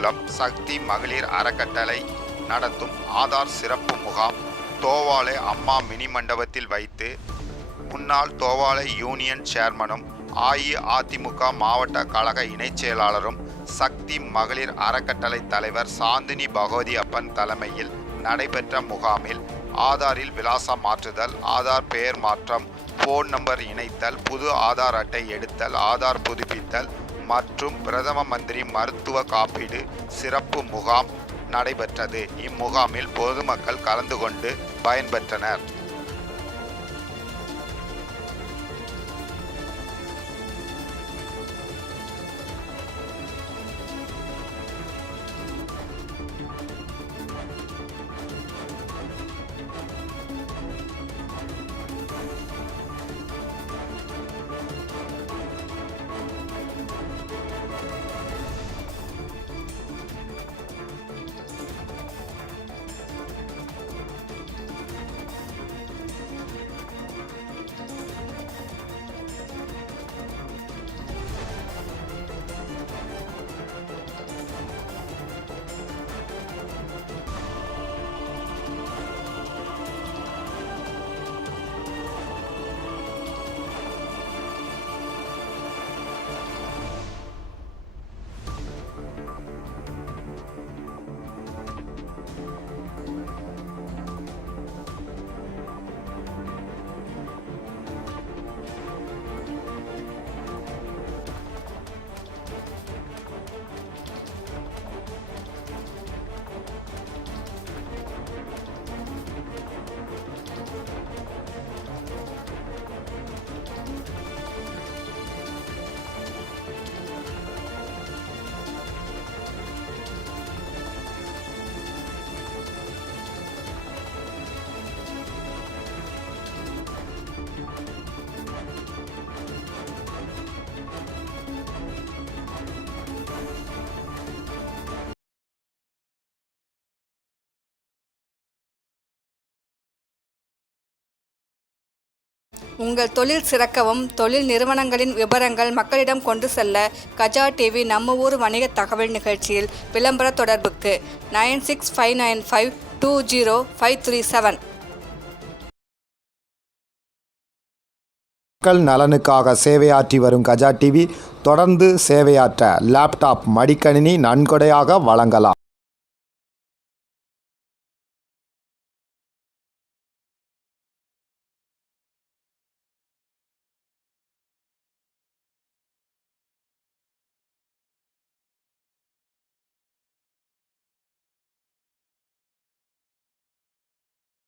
மூலம் சக்தி மகளிர் அறக்கட்டளை நடத்தும் ஆதார் சிறப்பு முகாம் தோவாளை அம்மா மினி மண்டபத்தில் வைத்து முன்னாள் தோவாளை யூனியன் சேர்மனும் அஇஅதிமுக மாவட்ட கழக இணைச் செயலாளரும் சக்தி மகளிர் அறக்கட்டளை தலைவர் சாந்தினி பகவதி அப்பன் தலைமையில் நடைபெற்ற முகாமில் ஆதாரில் விலாசம் மாற்றுதல், ஆதார் பெயர் மாற்றம், போன் நம்பர் இணைத்தல், புது ஆதார் அட்டை எடுத்தல், ஆதார் புதுப்பித்தல் மற்றும் பிரதம மந்திரி மருத்துவ காப்பீடு சிறப்பு முகாம் நடைபெற்றது. இம்முகாமில் பொதுமக்கள் கலந்து கொண்டு பயன்பெற்றனர். உங்கள் தொழில் சிறக்கவும், தொழில் நிறுவனங்களின் விபரங்கள் மக்களிடம் கொண்டு செல்ல கஜா டிவி நம்ம ஊர் வணிக தகவல் நிகழ்ச்சியில் விளம்பர தொடர்புக்கு 9659520537. மக்கள் நலனுக்காக சேவையாற்றி வரும் கஜா டிவி தொடர்ந்து சேவையாற்ற லேப்டாப், மடிக்கணினி நன்கொடையாக வழங்கலாம்.